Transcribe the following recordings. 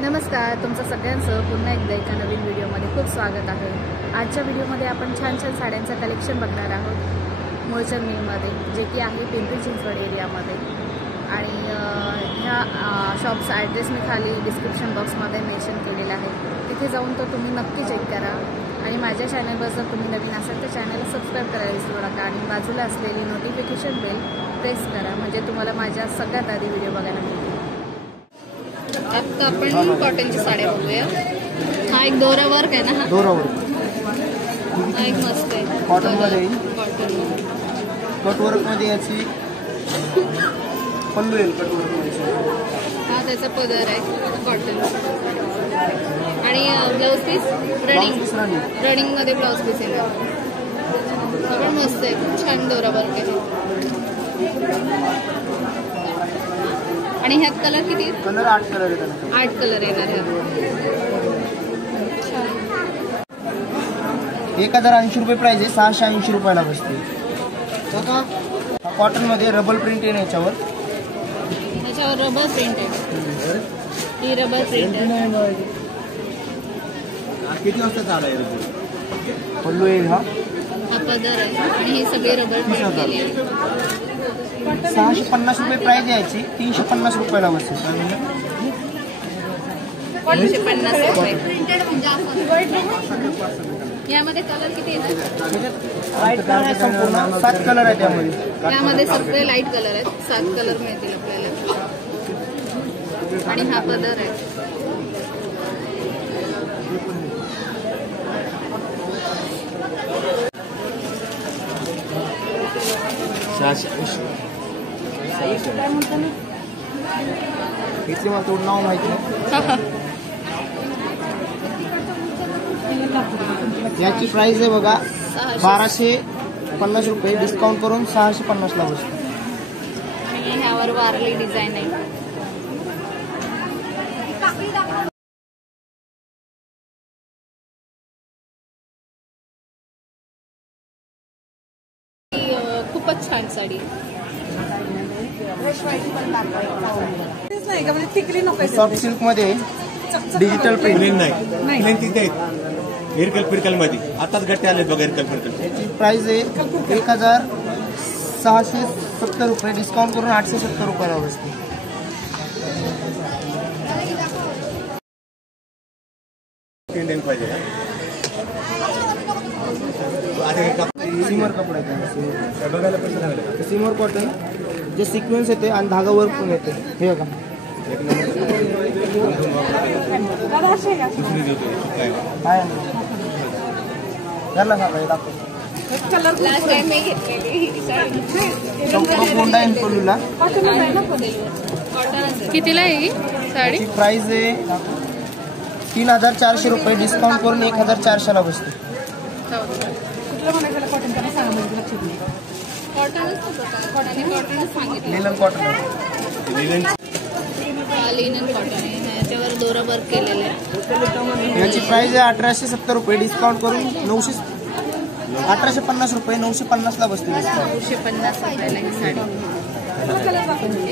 नमस्कार, तुमचं सगळ्यांचं पुन्हा एकदा एका नवीन व्हिडिओमध्ये खूप स्वागत आहे। आजच्या व्हिडिओमध्ये आपण छान छान साड्यांचं कलेक्शन बघणार आहोत मूळचंद मिलमध्ये, जे की आहे पिंपरी चिंचवड एरियामध्ये। आणि ह्या शॉपचा ॲड्रेस मी खाली डिस्क्रिप्शन बॉक्समध्ये मेन्शन केलेला आहे, तिथे जाऊन तो तुम्ही नक्की चेक करा। आणि माझ्या चॅनलवर जर तुम्ही नवीन असाल तर चॅनलला सबस्क्राईब करायला विसरू नका आणि बाजूला असलेली नोटिफिकेशन बेल प्रेस करा, म्हणजे तुम्हाला माझ्या सगळ्यात आधी व्हिडिओ बघायला मिळतील। आता आपण कॉटनची साड्या बघूया। हा एक दोरा वर्क आहे ना? हा दोरा वर्क, हा एक मस्त आहे कॉटन मध्ये। कॉटन कट वर्क मध्ये याची पल्लू येईल, कट वर्क मध्ये। हा त्याचा पदर आहे कॉटन। आणि ब्लाउज पीस रनिंग मध्ये ब्लाउज पीस येणार। पण मस्त आहे, खूप छान दोरा वर्क आहे। आणि ह्यात कलर किती? कलर 8 कलर आहेत। 8 कलर येणार ह्यात। 1080 रुपये प्राइस आहे, 680 रुपयाला बसते। हा कॉटन मध्ये रबर प्रिंट आहे, याच्यावर रबर प्रिंट आहे। ही रबर प्रिंट आहे। किती वाजता चालू पल्लू येईल। हा पदर आहे आणि हे सगळे रबर प्रिंट केले आहे। 650 रुपये प्राइस आहे याची, 350 रुपयाला बसेल। 350 रुपये। यामध्ये कलर किती येतात? संपूर्ण 7 कलर आहेत त्यामध्ये सगळे लाईट कलर आहेत। 7 कलर मिळतील आपल्याला। आणि हा पदर आहे। इथली मला तोड नाव माहिती नाही। याची प्राइस आहे बघा 1250 रुपये, डिस्काउंट करून 650 ला बसतो। आणि ह्यावर वारली डिझाईन आहे। खूपच छान साडी। सॉफ्ट सिल्क मध्ये डिजिटल प्रिंट नाही तिथे हिरकल फिरकल मध्ये आताच गट्टे आले बघा। हिरकल फिरकल याची प्राइस आहे 1670 रुपये, डिस्काउंट करून 870 रुपयाला बसते। इंडियन पाहिजे सिमर कपडा आहे, बघायला पैसे लागले। सिमर कॉटन जे सिक्वेन्स येते आणि धागा वर्क पण येते। हे बघा काय घरला सांगा दाखव। गोंडा आहे पल्लूला। कितीला आहे ही साडी? प्राइस आहे 3400 रुपये, डिस्काउंट करून 1400 ला बसते। लिनन कॉटन लिनन कॉटन आहे, ह्याच्यावर दोरा वर्क केलेलं आहे। याची प्राइस आहे 1870 रुपये, डिस्काउंट करून 1850 रुपये, 950 ला बसते। 950 रुपयाला ही साडी।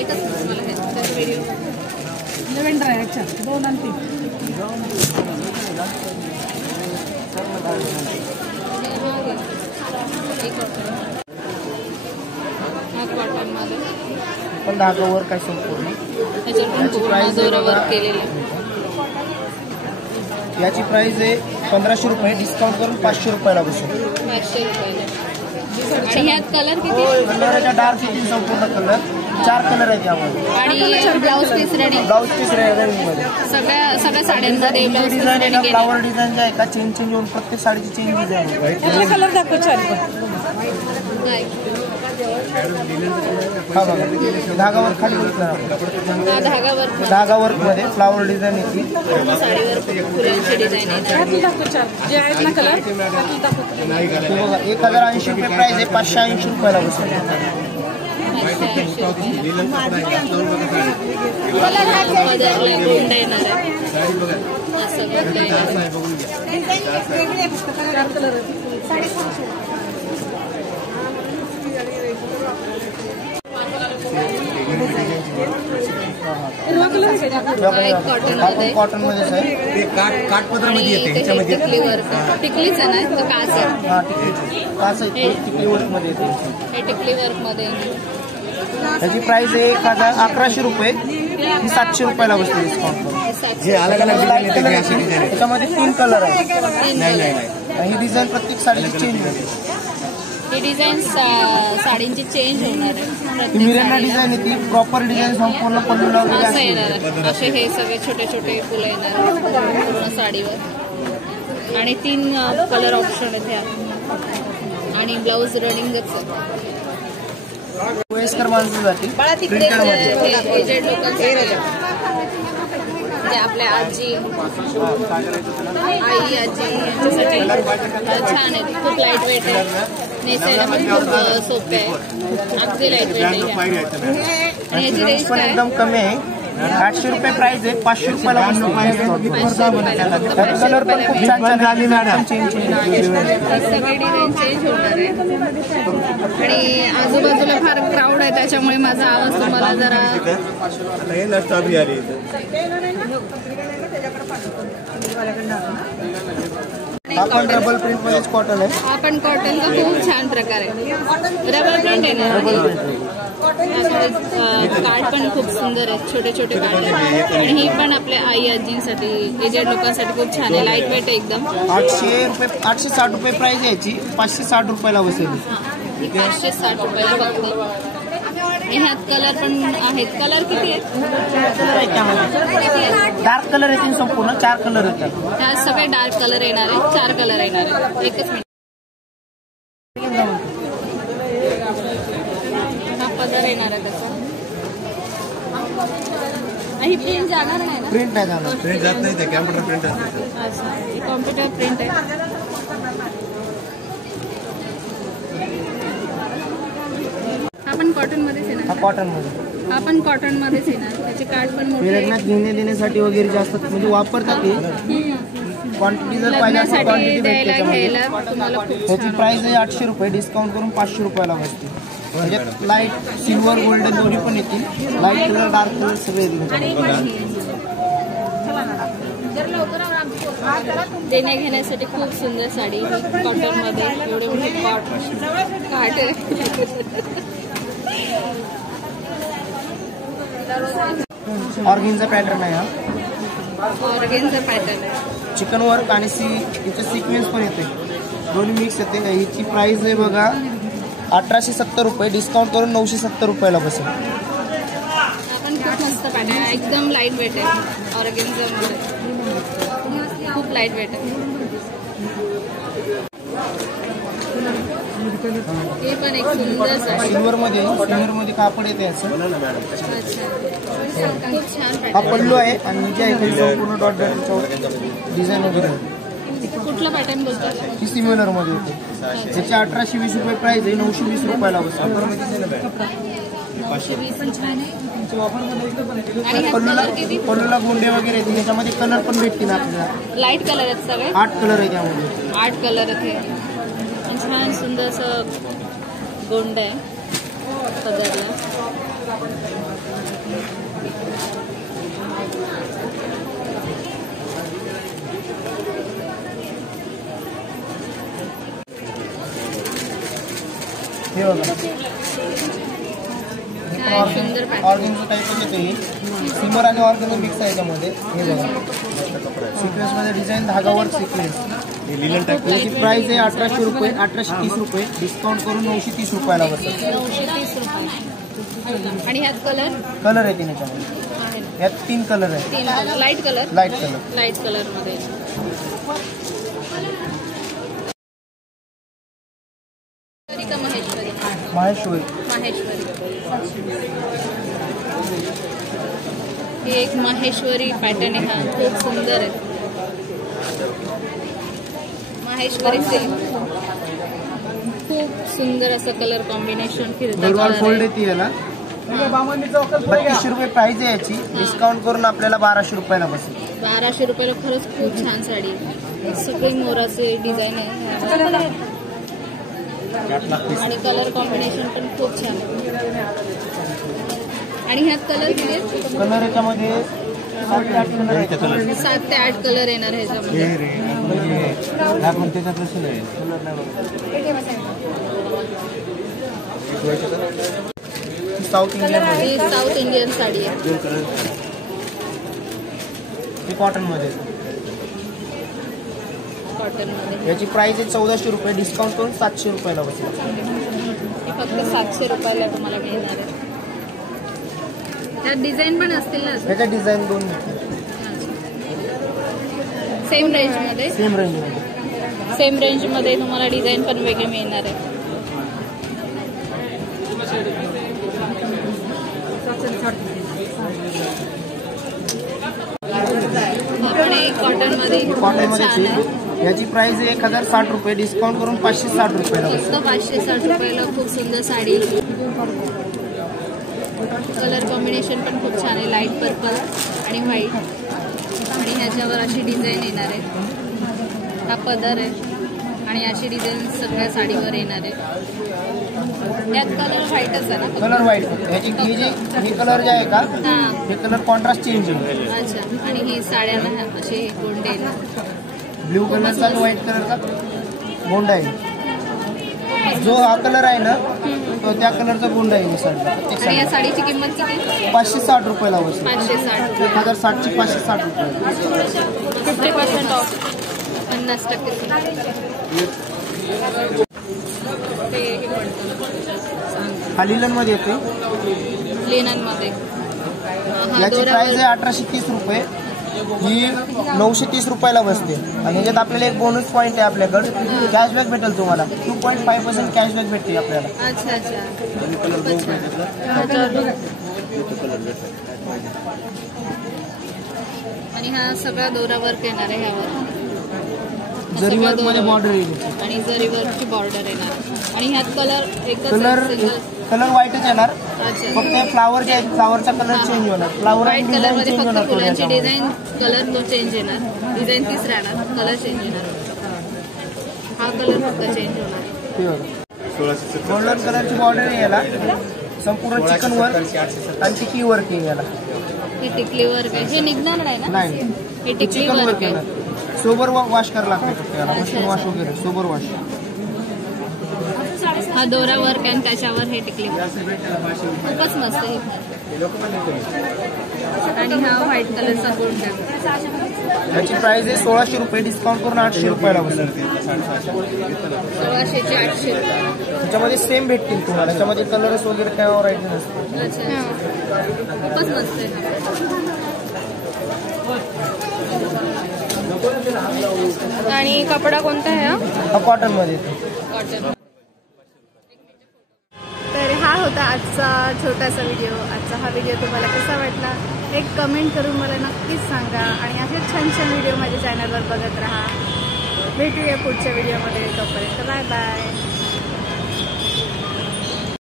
एकच मला हे व्हिडिओ लेव्हेंडर आहे। अच्छा, 2 आणि 3 कॉटन मध्ये पण धागा वर्क आहे संपूर्ण। याची प्राइस दोरा वर्क केलेलं आहे। याची प्राइस आहे 1500 रुपये, डिस्काउंट करून 500 रुपयाला बसेल। 500 रुपयाला। आणि ह्यात कलर किती? कलर डार्क सिटी संपूर्ण कलर 4 कलर आहेत यामध्ये। आणि ब्लाउज पीस रनिंग मध्ये सगळ्या साड्यांमध्ये blouse piece design ready flower design जे आहे का चेंज होऊन प्रत्येक साडीची चेंज डिझाईन आहे। कलर दाखव छान। हा बघा धागावर खाली धागा वर्क मध्ये फ्लावर डिझाईन येते। साडीवर फुलांची डिझाईन आहे। बघा 1080 रुपये प्राइस आहे, 580 रुपयाला बसेल। कॉटन हा मध्ये पण कॉटन मध्येच आहे. ते काठपदरामध्ये येते आणि ह्याच्यामध्ये टिकली वर्क टिकलीच आहे ना तर काच आहे. हा टिकली काच आहे ती, टिकली वर्क मध्ये येते. हे टिकली वर्क मध्ये आहे. त्याची प्राइस आहे 1100 रुपये. ही 700 रुपयाला बसते डिस्काउंट करून. जे अलग अलग डिझाईन येते हे अशी डिझाईन आहे. त्याच्यामध्ये 3 कलर आहे. नाही नाही नाही ही डिझाईन प्रत्येक साडीची चेंज होते. ही डिझाईन साडींची चेंज होणार आहे. ती मिरांडा डिझाईन आहे ती प्रॉपर डिझाईन संपूर्ण पल्लू लावलेली असं असते. येणार आहे. असे हे सगळे छोटे छोटे फुलं येणार आहेत पूर्ण साडीवर आणि 3 कलर ऑप्शन आहेत ह्या आणि ब्लाऊज रनिंगच आहे. वयस्कर माणसासाठी तिकडे प्रिंटेड मध्ये एजेड लोकांसाठी म्हणजे आपल्या आजी आई आजी यांच्यासाठी छान आहे. खूप लाईट वेट आहे. नेसायला पण खूप सोपे आहे. अगदी लाईट वेट आहे. आणि याची रेंज पण काय एकदम कमी आहे. 800 रुपये प्राइस आहे. 500 रुपयाला कलर पण खूप छान छान आहे. ही सगळी डिझाईन चेंज होणार आहे आणि आजूबाजूला फार क्राऊड आहे त्याच्यामुळे माझा आवाज तुम्हाला जरा आता हे नष्ट अभी आली हा पण डबल प्रिंट मध्येच कॉटन आहे. हा पण कॉटनचा खूप छान प्रकार आहे. रबर प्रिंट आहे ना. कार्ड पण खूप सुंदर आहे. छोटे छोटे कार्ड आहेत आणि ही पण आपल्या आई आजींसाठी एजेड लोकांसाठी खूप छान आहे. लाईट वेट आहे एकदम. 860 रुपये प्राइस यायची. 560 रुपयाला बसेल. 560 रुपयाला बघते. ह्यात कलर पण आहेत. कलर किती आहेत? डार्क कलर येतील संपूर्ण 4 कलर येतात. ह्यात सगळे डार्क कलर येणार आहे. 4 कलर येणार आहे. एकच मिनिट. हा पदर येणार आहे त्याचा. ही प्रिंट जाणार नाही ना. प्रिंट नाही जाणार. प्रिंट जात नाही ते कॅम्प्युटर प्रिंट असते. अच्छा ही कॉम्प्युटर प्रिंट आहे. हा पण कॉटन मध्येच येणार. हा कॉटन मध्ये. हा पण कॉटन मध्येच येणार. त्याचे कार्ड पण मोठे लग्नात घेणे देण्यासाठी वगैरे जास्त म्हणजे वापरतात ते. क्वांटिटी जर पाहिजे असेल लग्नासाठी क्वांटिटी भेटते द्यायला त्याच्यामध्ये. घ्यायला तुम्हाला खूप त्याची छान प्राइस आहे 800 रुपये. डिस्काउंट करून 500 रुपयाला बसते. म्हणजे लाईट सिल्वर गोल्डन दोन्ही पण येतील. लाईट कलर डार्क कलर सगळे येतील. देण्या घेण्यासाठी खूप सुंदर साडी कॉटन मध्ये. एवढे मोठे काट आहे. ऑर्गेन्झा पॅटर्न आहे हा. ऑर्गेन्झा पॅटर्न आहे. चिकन वर्क आणि याचे सिक्वेन्स पण येते. दोन्ही मिक्स येते. हिची प्राइस आहे बघा 1870 रुपये. डिस्काउंट करून 970 रुपयाला बसेल. आपण खूप मस्त पॅटर्न आहे. एकदम लाईट वेट आहे. ऑर्गेन्झा मध्ये खूप लाईट वेट आहे. हे पण एक सुंदर साडी. सिल्वर मध्ये कापड येते असं. अच्छा खूप छान हा पॅटर्न. पल्लू आहे आणि जे आहे ते संपूर्ण डॉट डिझाईन वगैरे. कुठला पॅटर्न बोलतो? ही सिम्युलर मध्ये येते. त्याची 1820 रुपये प्राइस आहे. 920 रुपयाला बसेल. 920 पण छान आहे. आणि ह्यात पल्लूला कलर किती? पल्लूला गोंडे वगैरे येतील. त्याच्यामध्ये कलर पण भेटतील आपल्याला. लाईट कलर आहेत सगळे. 8 कलर आहे त्यामध्ये. 8 कलर आहेत हे. छान सुंदर असं गोंड आहे पदरला. हे बघा काय सुंदर पॅटर्न. ऑर्गेन्झा टाईपच येते. ही सिल्वर आणि ऑर्गेन्झा मिक्स आहे त्यामध्ये. हे बघा सिक्वेन्स मध्ये डिझाईन धागा वर्क सिक्वेन्स. Linen type. त्याची प्राइस आहे 1800 रुपये. 1830 रुपये. डिस्काउंट करून 930 रुपयाला बसेल. 930 रुपये. आणि ह्यात कलर आहे त्याच्यामध्ये. आहेत यात 3 कलर आहे. 3 colour. Light colour. Light colour मध्ये. का महेश्वरी. माहेश्वरी. ही एक माहेश्वरी पॅटर्न आहे. हा खूप सुंदर आहे. माहेश्वरी सिल्क. खूप सुंदर असं कलर कॉम्बिनेशन. गडवाल फोल्ड येते याला. 3200 रुपये प्राइस आहे याची. डिस्काउंट करून आपल्याला 1200 रुपयाला बसेल. 1200 रुपयाला खरंच खूप छान साडी. सगळे मोराचे डिझाईन आहे आणि कलर कॉम्बिनेशन पण खूप छान आहे. आणि ह्यात कलर किती आहेत? कलर याच्यामध्ये 7 ते 8 कलर आहेत. 7 ते 8 कलर येणार आहे ह्याच्यामध्ये. साऊथ इंडियन मध्ये ही साऊथ इंडियन साडी आहे. ही कॉटन मध्ये. कॉटन मध्ये याची प्राइस आहे 1400 रुपये, डिस्काउंट करून 700 रुपयाला बसेल. ही फक्त 700 रुपयाला तुम्हाला मिळणार आहे. त्यात डिझाईन पण असतील ना? याच्या डिझाईन 2 सेम रेंजमध्ये. सेम रेंज मध्ये. सेम रेंजमध्ये तुम्हाला डिझाईन पण वेगळे मिळणार आहे. आपण एक कॉटनमध्ये कॉटन छान आहे. मध्ये याची प्राइस आहे 1060 रुपये, डिस्काउंट करून 560 रुपयाला बसेल. फक्त 560 रुपयाला खूप सुंदर साडी. कलर कॉम्बिनेशन पण खूप छान आहे, लाईट पर्पल आणि व्हाईट. आणि ह्याच्यावर अशी डिझाईन येणार आहे. हा पदर आहे आणि अशी डिझाईन सगळ्या साडीवर येणार आहे. त्यात कलर व्हाईटच आहे ना? Colour white. याची ही कलर जे आहे का, हां. हे कलर कॉन्ट्रास्ट चेंज होईल. अच्छा. आणि ही साड्यांना असे गोंडे येणार. ब्ल्यू कलरचा आणि व्हाईट कलरचा गोंडा आहे. जो हा कलर आहे ना, तो त्या कलरचा गोंडा आहे साडीला. आणि या साडीची किंमत किती? 560 रुपयाला बसेल. 560. 1060 ची 560 रुपये. 50% ऑफ. 50%. ते हे पडतं हा लिलन मध्ये येते. लेनमध्ये. याची प्राइस आहे 1830 रुपये. ही 930 रुपयाला बसते. आणि याच्यात आपल्याला एक बोनस पॉईंट आहे आपल्याकडे, कॅशबॅक भेटेल तुम्हाला. 2.5% कॅशबॅक भेटते आपल्याला. अच्छा अच्छा. आणि हा सगळा दोरा वर्क येणार आहे ह्यावर. जरी वर्क मध्ये बॉर्डर येईल. आणि जरी वर्कची बॉर्डर येणार. आणि ह्यात कलर एकच कलर व्हाईटच येणार. अच्छा. फक्त फ्लावर जे आहे फ्लावरचा कलर चेंज होणार. फ्लावर व्हाईट डिझाईन कलरमध्ये चेंज फक्त होणार. फुलांची डिझाईन कलर तो चेंज येणार. डिझाईन तीच राहणार, कलर चेंज येणार. हा कलर फक्त चेंज होणार. गोल्डन कलरची बॉर्डर आहे याला. संपूर्ण चिकन वर्क आणि टिकी वर्क आहे याला. हे टिकली वर्क आहे. हे निघणार नाही ना? नाही, हे टिकली चिकन वर्क वर्क आहे. येणार. सोबर वॉश करायला लागते फक्त याला. मशीन वॉश वगैरे सोबर वॉश. हा दोरा वर्क आहे आणि त्याच्यावर हे टिकली वर्क. खूपच मस्त आहे. आणि हा व्हाईट कलरचा गोल्ड आहे. याची प्राइस आहे 1600 रुपये, डिस्काउंट करून 800 रुपयाला बसेल. 1600 चे 800 रुपये. त्याच्यामध्ये सेम भेटतील तुम्हाला. त्याच्यामध्ये कलर्स वगैरे काय व्हरायटी नसते. अच्छा. खूपच मस्त आहे. आणि कपडा कोणता आहे? हा कॉटन मध्ये येतो. कॉटन. तर हा होता आजचा छोटासा व्हिडिओ. आजचा हा व्हिडिओ तुम्हाला कसा वाटला एक कमेंट करून मला नक्कीच सांगा. आणि असेच छान छान व्हिडिओ माझ्या चॅनलवर बघत राहा. भेटूया पुढच्या व्हिडिओमध्ये. तोपर्यंत बाय बाय.